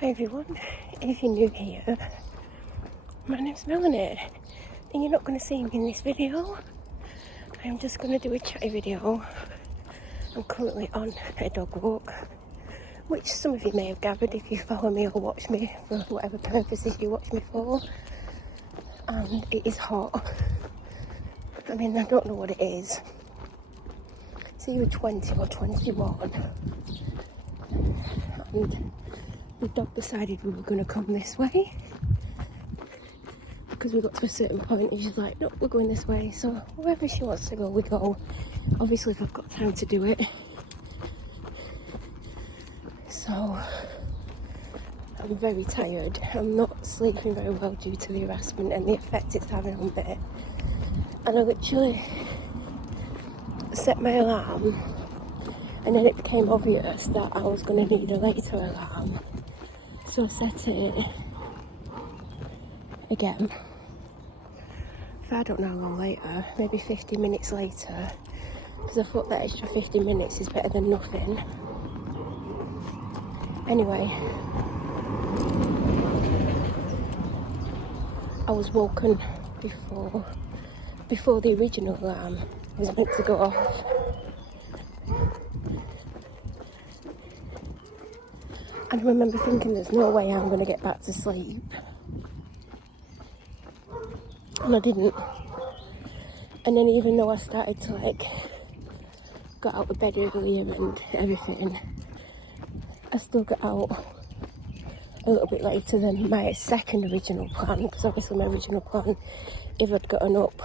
Hi everyone, if you're new here, my name's Melanie, and you're not going to see me in this video. I'm just going to do a chatty video. I'm currently on a dog walk, which some of you may have gathered if you follow me or watch me for whatever purposes you watch me for. And it is hot. I mean, I don't know what it is. It's either 20 or 21. And the dog decided we were going to come this way because we got to a certain point and she's like, no, we're going this way. So wherever she wants to go, we go. Obviously, if I've got time to do it. So I'm very tired. I'm not sleeping very well due to the harassment and the effect it's having on me. And I literally set my alarm, and then it became obvious that I was going to need a later alarm. So I set it again for I don't know how long later, maybe 50 minutes later, because I thought that extra 50 minutes is better than nothing. Anyway, I was woken before the original alarm was meant to go off. And I remember thinking there's no way I'm going to get back to sleep. And I didn't. And then even though I started to got out of bed earlier and everything, I still got out a little bit later than my second original plan, because obviously my original plan, if I'd gotten up,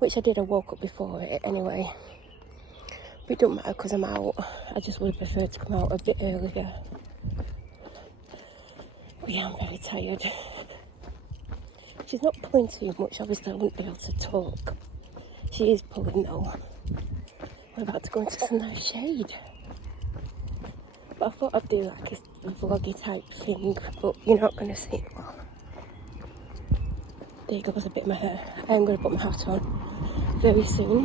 which I did, I woke up before it anyway. But it don't matter because I'm out. I just would have preferred to come out a bit earlier. But yeah, I'm very tired. She's not pulling too much, obviously I wouldn't be able to talk. She is pulling though. We're about to go into some nice shade. But I thought I'd do a vloggy type thing, but you're not going to see it well. There goes a bit of my hair. I am going to put my hat on very soon,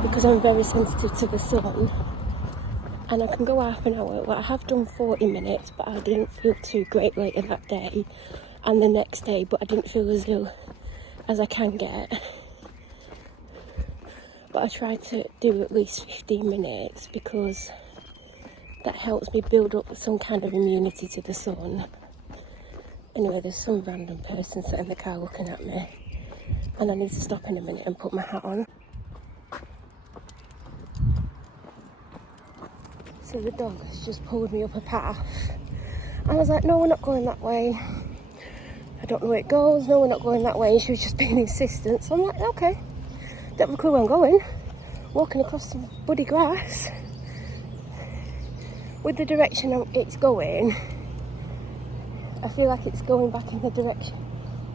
because I'm very sensitive to the sun. And I can go half an hour. Well, I have done 40 minutes, but I didn't feel too great later that day and the next day, but I didn't feel as ill as I can get. But I try to do at least 15 minutes because that helps me build up some kind of immunity to the sun. Anyway, there's some random person sitting in the car looking at me, and I need to stop in a minute and put my hat on. So the dog has just pulled me up a path. I was like, no, we're not going that way. I don't know where it goes. No, we're not going that way. And she was just being insistent. So I'm like, okay, don't have a clue where I'm going. Walking across some buddy grass. With the direction it's going, I feel like it's going back in the direction.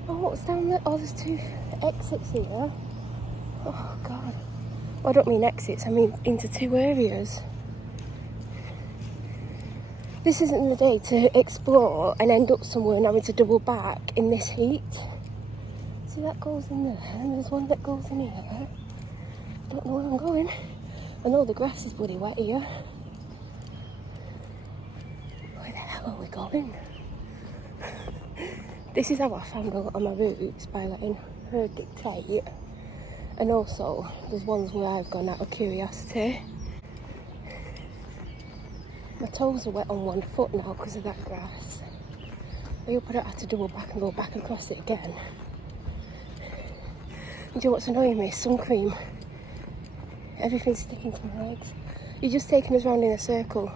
Oh, what's down there? Oh, there's two exits here. Oh, God. Well, I don't mean exits, I mean into two areas. This isn't the day to explore and end up somewhere and having to double back in this heat. See, that goes in there, and there's one that goes in here. Don't know where I'm going. I know the grass is bloody wet here. Where the hell are we going? This is how I found a lot of my routes, by letting her dictate. And also, there's ones where I've gone out of curiosity. My toes are wet on one foot now because of that grass. I hope I don't have to double back and go back across it again. You know what's annoying me? Sun cream. Everything's sticking to my legs. You're just taking us round in a circle.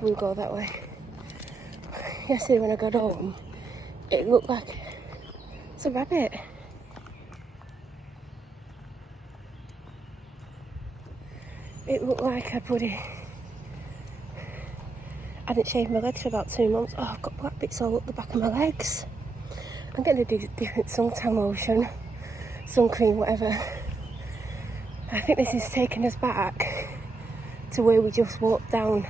We'll go that way. Yesterday when I got home, it looked like it's a rabbit. It looked like I didn't shave my legs for about 2 months. Oh, I've got black bits all up the back of my legs. I'm getting a different suntan lotion, sun cream, whatever. I think this is taking us back to where we just walked down.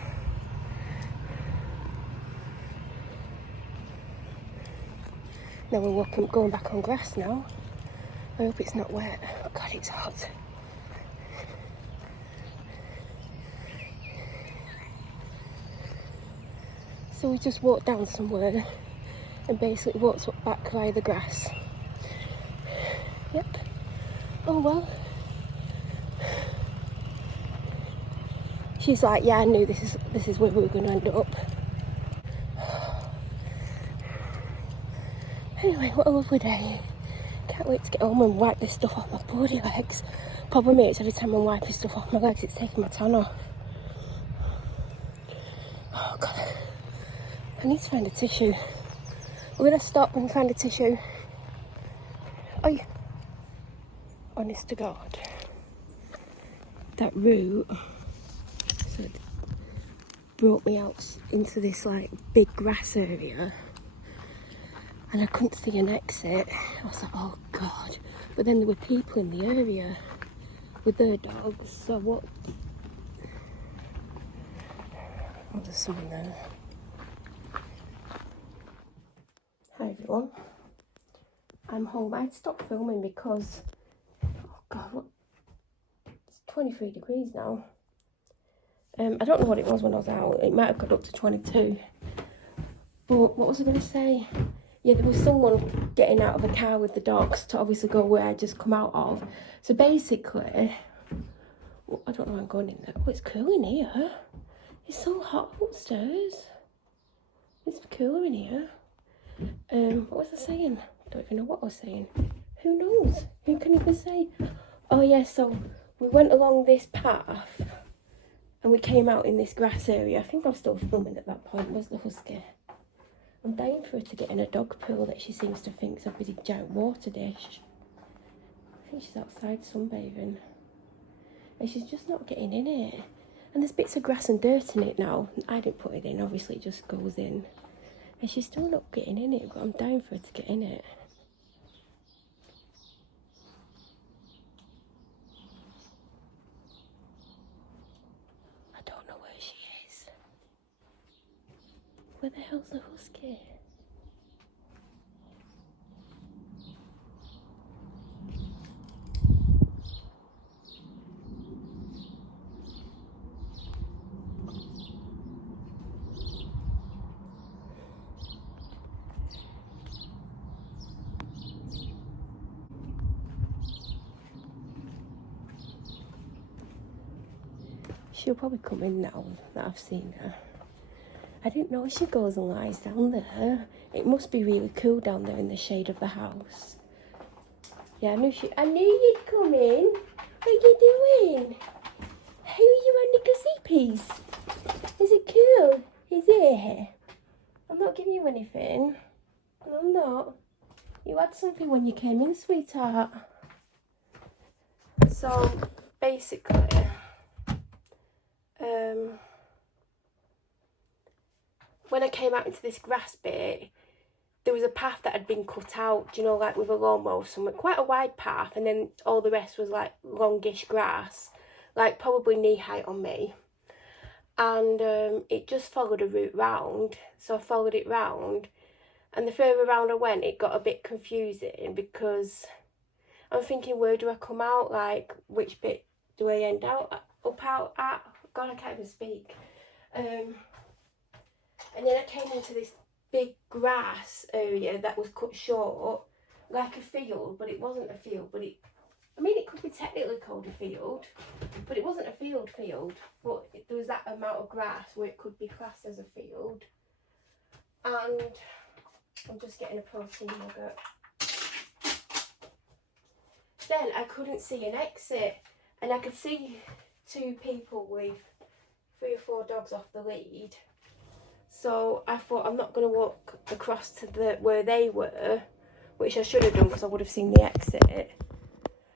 Now we're going back on grass now. I hope it's not wet. Oh God, it's hot. So we just walked down somewhere and basically walked back via the grass. Yep. Oh well. She's like, yeah, I knew this is where we were going to end up. Anyway, what a lovely day. Can't wait to get home and wipe this stuff off my bloody legs. Problem is, every time I'm wiping stuff off my legs, it's taking my tan off. Oh God. I need to find a tissue. We're going to stop and find a tissue. Oh, yeah. Honest to God. That route brought me out into this like big grass area. And I couldn't see an exit. I was like, oh God. But then there were people in the area with their dogs. So what? Oh, there's someone there. Hi everyone. I'm home. I had stopped filming because, oh God, what? It's 23 degrees now. I don't know what it was when I was out. It might have got up to 22. But what was I going to say? Yeah, there was someone getting out of a car with the dogs to obviously go where I just come out of. So basically, well, I don't know where I'm going in there. Oh, it's cool in here. It's so hot upstairs. It's cooler in here. What was I saying? I don't even know what I was saying. Who knows? Who can even say? Oh yeah, so we went along this path and we came out in this grass area. I think I was still filming at that point. Where's the husky? I'm dying for her to get in a dog pool that she seems to think's a big giant water dish. I think she's outside sunbathing. And she's just not getting in it. And there's bits of grass and dirt in it now. I didn't put it in, obviously it just goes in. And she's still not getting in it, but I'm dying for her to get in it. I don't know where she is. Where the hell's the husky? She'll probably come in now that I've seen her. I didn't know she goes and lies down there. It must be really cool down there in the shade of the house. Yeah, I knew you'd come in. What are you doing? Who are you on the gazee piece? Is it cool? Is it? I'm not giving you anything. I'm not. You had something when you came in, sweetheart. So, basically, when I came out into this grass bit, there was a path that had been cut out, you know, like with a lawnmower or something, quite a wide path, and then all the rest was like longish grass, like probably knee height on me. And it just followed a route round, so I followed it round, and the further round I went, it got a bit confusing because I'm thinking, where do I come out? Like, which bit do I end out at? God, I can't even speak. And then I came into this big grass area that was cut short, like a field, but it wasn't a field. But it could be technically called a field, but it wasn't a field. But there was that amount of grass where it could be classed as a field. And I'm just getting a protein nugget. Then I couldn't see an exit, and I could see two people with 3 or 4 dogs off the lead. So I thought, I'm not going to walk across to where they were, which I should have done because I would have seen the exit.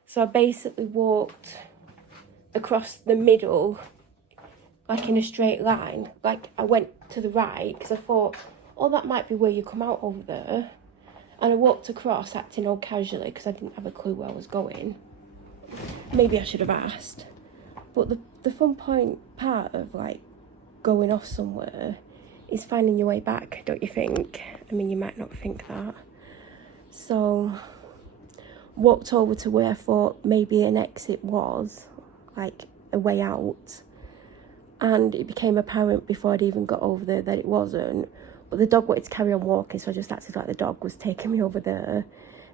So I basically walked across the middle, like in a straight line. Like I went to the right because I thought, oh, that might be where you come out over there. And I walked across, acting all casually because I didn't have a clue where I was going. Maybe I should have asked. But the fun part of like going off somewhere is finding your way back, don't you think? I mean, you might not think that. So, walked over to where I thought maybe an exit was, like a way out. and it became apparent before I'd even got over there that it wasn't. But the dog wanted to carry on walking, so I just acted like the dog was taking me over there.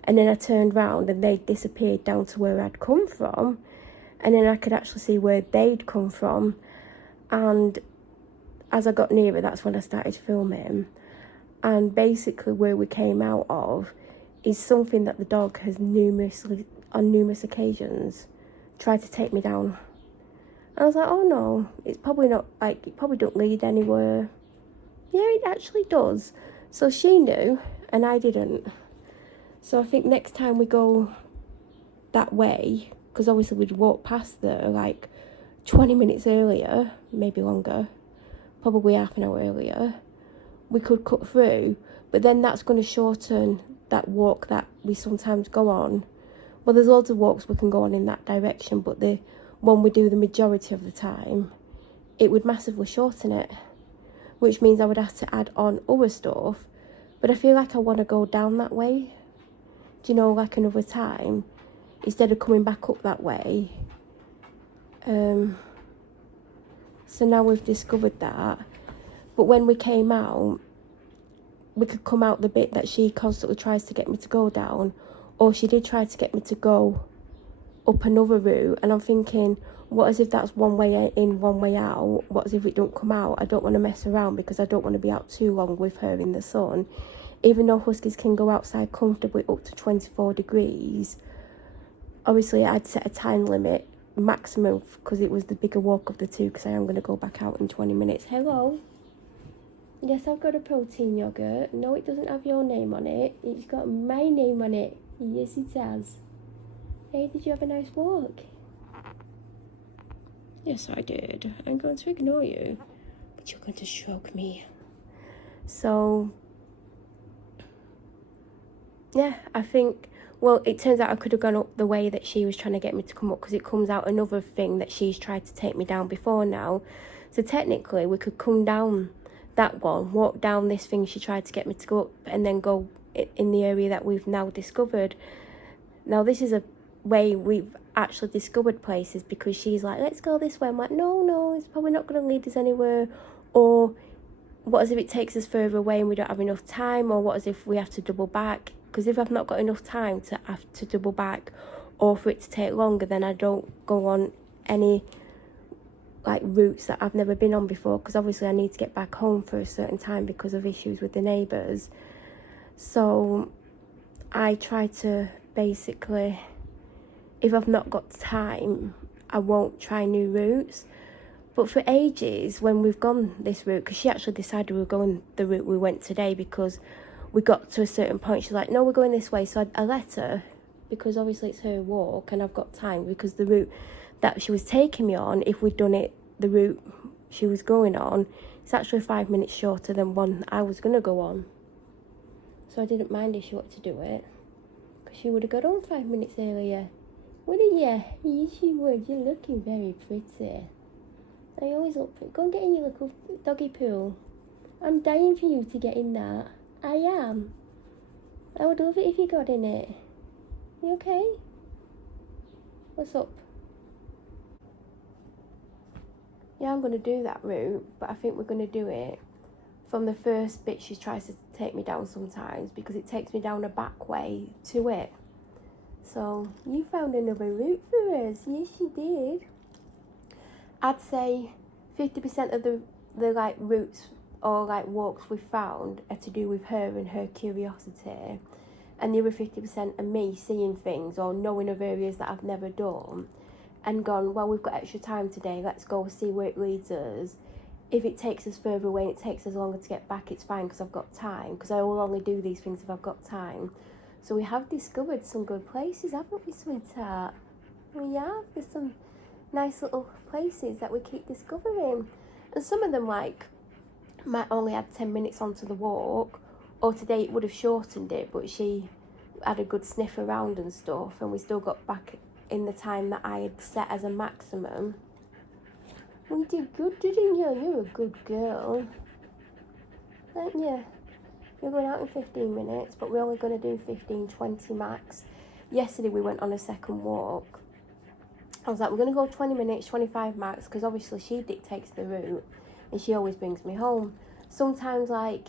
And then I turned round and they'd disappeared down to where I'd come from. And then I could actually see where they'd come from. And as I got nearer, that's when I started filming. And basically where we came out of is something that the dog has on numerous occasions tried to take me down. And I was like, oh no, it's probably not, like, it probably don't lead anywhere. Yeah, it actually does. So she knew and I didn't. So I think next time we go that way, because obviously we'd walk past there like 20 minutes earlier, maybe longer, probably half an hour earlier, we could cut through, but then that's going to shorten that walk that we sometimes go on. Well, there's loads of walks we can go on in that direction, but the one we do the majority of the time, it would massively shorten it, which means I would have to add on other stuff. But I feel like I want to go down that way, do you know, like another time, instead of coming back up that way. So now we've discovered that. But when we came out, we could come out the bit that she constantly tries to get me to go down, or she did try to get me to go up another route. And I'm thinking, what as if that's one way in, one way out? What as if it don't come out? I don't want to mess around because I don't want to be out too long with her in the sun. Even though huskies can go outside comfortably up to 24 degrees, obviously I'd set a time limit, maximum, because it was the bigger walk of the two, because I am going to go back out in 20 minutes. Hello. Yes, I've got a protein yogurt. No, it doesn't have your name on it. It's got my name on it. Yes, it has. Hey, did you have a nice walk? Yes, I did. I'm going to ignore you, but you're going to stroke me. So, yeah, I think, well, it turns out I could have gone up the way that she was trying to get me to come up, because it comes out another thing that she's tried to take me down before now. So technically, we could come down that one, walk down this thing she tried to get me to go up, and then go in the area that we've now discovered. Now, this is a way we've actually discovered places, because she's like, let's go this way. I'm like, no, it's probably not going to lead us anywhere. Or what as if it takes us further away and we don't have enough time, or what as if we have to double back? Because if I've not got enough time to have to double back, or for it to take longer, then I don't go on any like routes that I've never been on before, because obviously I need to get back home for a certain time because of issues with the neighbours. So I try to basically, if I've not got time, I won't try new routes. But for ages, when we've gone this route, because she actually decided we were going the route we went today, because we got to a certain point, she's like, no, we're going this way. So I let her, because obviously it's her walk and I've got time, because the route that she was taking me on, if we'd done it the route she was going on, it's actually 5 minutes shorter than one I was going to go on. So I didn't mind if she wanted to do it, because she would have got on 5 minutes earlier. Wouldn't you? Yes, you would. You're looking very pretty. I always look pretty. Go and get in your little doggy pool. I'm dying for you to get in that. I am. I would love it if you got in it. You okay? What's up? Yeah, I'm going to do that route, but I think we're going to do it from the first bit she tries to take me down sometimes, because it takes me down a back way to it. So, you found another route for us. Yes, you did. I'd say 50% of the like routes or like walks we found are to do with her and her curiosity, and the other 50% are me seeing things or knowing of areas that I've never done, and gone, well, we've got extra time today, let's go see where it leads us. If it takes us further away and it takes us longer to get back, it's fine, because I've got time, because I will only do these things if I've got time. So we have discovered some good places, haven't we, sweetheart? We have. There's some nice little places that we keep discovering, and some of them like might only add 10 minutes onto the walk, or today it would have shortened it, but she had a good sniff around and stuff, and we still got back in the time that I had set as a maximum. We did good, didn't you? You're a good girl, aren't you? You're going out in 15 minutes, but we're only going to do 15, 20 max. Yesterday we went on a second walk, I was like, we're going to go 20 minutes, 25 max, because obviously she dictates the route and she always brings me home. Sometimes, like,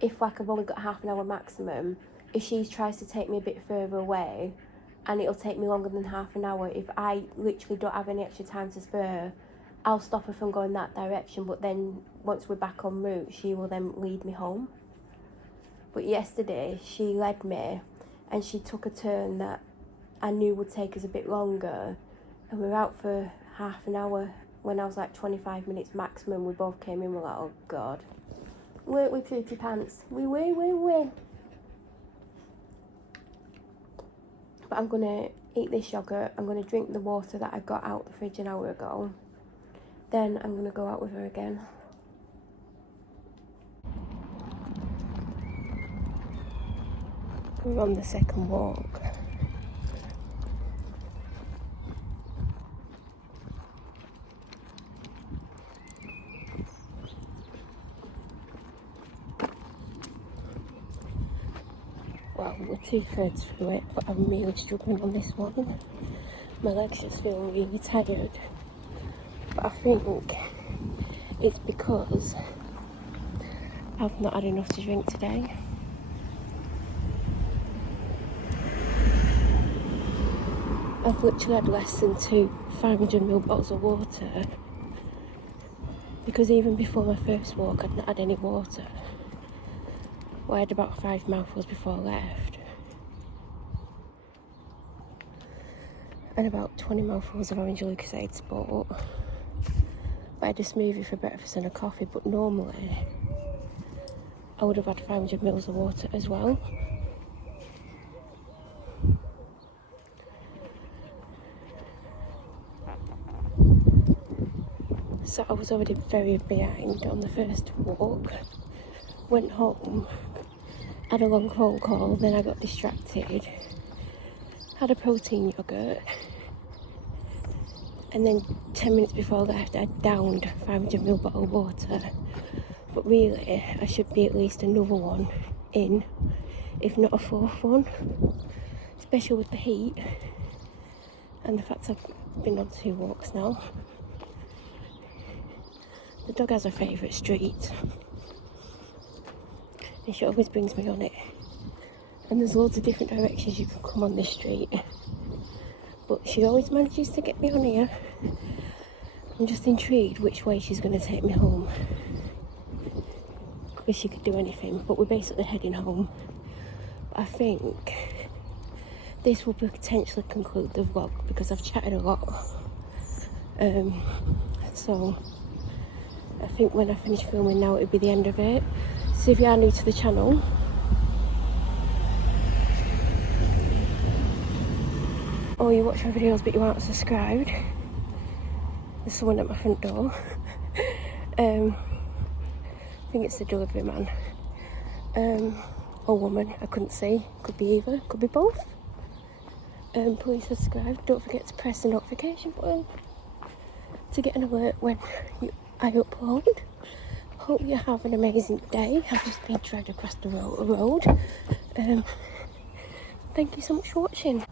if like I've only got half an hour maximum, if she tries to take me a bit further away and it'll take me longer than half an hour, if I literally don't have any extra time to spare, I'll stop her from going that direction, but then once we're back en route, she will then lead me home. But yesterday, she led me and she took a turn that I knew would take us a bit longer, and we were out for half an hour. When I was like 25 minutes maximum, we both came in, we're like, oh God. Work with poopy pants. We. But I'm gonna eat this yogurt, I'm gonna drink the water that I got out the fridge an hour ago. Then I'm gonna go out with her again. We're on the second walk. Well, we're 2/3 through it, but I'm really struggling on this one. My legs just feel really tired. But I think it's because I've not had enough to drink today. I've literally had less than 2 500ml bottles of water, because even before my first walk I'd not had any water. Well, I had about 5 mouthfuls before I left, and about 20 mouthfuls of orange Lucozade Sport. But I had a smoothie for breakfast and a coffee, but normally I would have had 500ml of water as well. So I was already very behind on the first walk. Went home, had a long phone call, then I got distracted, had a protein yogurt, and then 10 minutes before I left I downed 500ml bottle of water. But really I should be at least another one in, if not a fourth one, especially with the heat and the fact I've been on 2 walks now. The dog has a favourite street and she always brings me on it, and there's loads of different directions you can come on this street, but she always manages to get me on here. I'm just intrigued which way she's going to take me home, because she could do anything, but we're basically heading home. But I think this will potentially conclude the vlog because I've chatted a lot, so I think when I finish filming now it'll be the end of it. So if you are new to the channel, or you watch my videos but you aren't subscribed, there's someone at my front door. I think it's the delivery man, or woman, I couldn't see, could be either, could be both. Please subscribe, don't forget to press the notification button to get an alert when I upload. Hope you have an amazing day. I've just been dragged across the road. Thank you so much for watching.